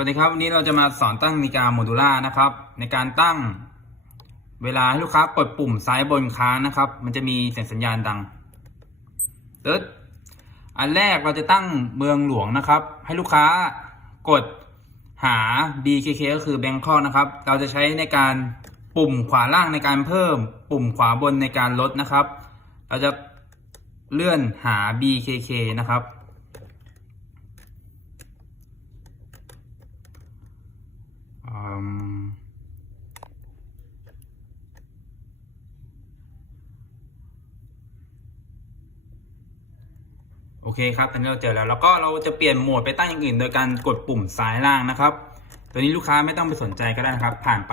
วัสดีครับวันนี้เราจะมาสอนตั้งนาฬิกาโมดูล่านะครับ ในการตั้งเวลาให้ลูกค้ากดปุ่มซ้ายบนค้างนะครับ มันจะมีเสียงสัญญาณดังตึ๊ดอันแรกเราจะตั้งเมืองหลวงนะครับ ให้ลูกค้ากดหา BKK ก็คือ Bangkok นะครับ เราจะใช้ในการปุ่มขวาล่างในการเพิ่ม ปุ่มขวาบนในการลดนะครับ เราจะเลื่อนหา BKK นะครับ โอเคครับตอนนี้เราเจอแล้วแล้วก็เราจะเปลี่ยนโหมดไปตั้งอย่างอื่น โดยการกดปุ่มซ้ายล่างนะครับ ตัวนี้ลูกค้าไม่ต้องไปสนใจก็ได้นะครับ ผ่านไป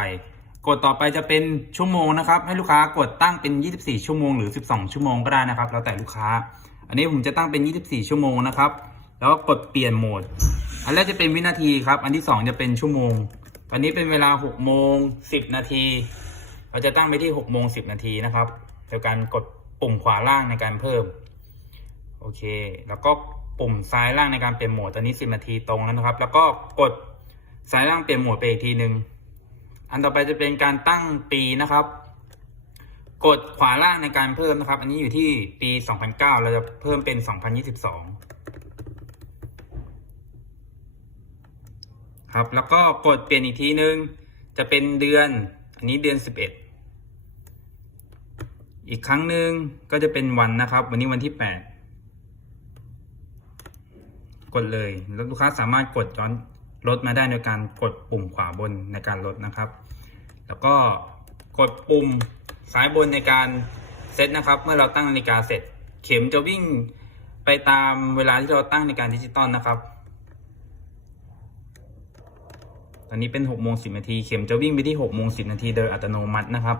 กดต่อไปจะเป็นชั่วโมงนะครับ ให้ลูกค้ากดตั้งเป็น 24 ชั่วโมงหรือ 12 ชั่วโมงก็ได้นะครับ แล้วแต่ลูกค้า อันนี้ผมจะตั้งเป็น 24 ชั่วโมงนะครับ แล้วก็กดเปลี่ยนโหมด อันแรกจะเป็นวินาทีครับ อันที่สองจะเป็นชั่วโมง ตอนนี้เป็นเวลา6โมง10 นาที เราจะตั้งไปที่6โมง10 นาทีนะครับโดยการกดปุ่มขวาล่างในการเพิ่ม โอเค แล้วก็ปุ่มซ้ายล่างในการเปลี่ยนโหมดตอนนี้10นาทีตรงแล้วนะครับ แล้วก็กดซ้ายล่างเปลี่ยนโหมดไปอีกทีหนึ่งอันต่อไปจะเป็นการตั้งปีนะครับ กดขวาล่างในการเพิ่มนะครับ อันนี้อยู่ที่ปี 2009 เราจะเพิ่มเป็น 2022 ครับ แล้วก็กดเปลี่ยนอีกทีหนึ่งจะเป็นเดือน อันนี้เดือน 11 อีกครั้งหนึ่งก็จะเป็นวันนะครับ วันนี้วันที่ 8 กดเลยแล้วลูกค้าสามารถกดย้อนลดมาได้โดยการกดปุ่มขวาบนในการลดนะครับ แล้วก็กดปุ่มซ้ายบนในการเซตนะครับ เมื่อเราตั้งนาฬิกาเสร็จ เข็มจะวิ่งไปตามเวลาที่เราตั้งในการดิจิตอลนะครับ ตอนนี้เป็น6โมง10นาที เข็มจะวิ่งไปที่6โมง10นาทีโดยอัตโนมัตินะครับ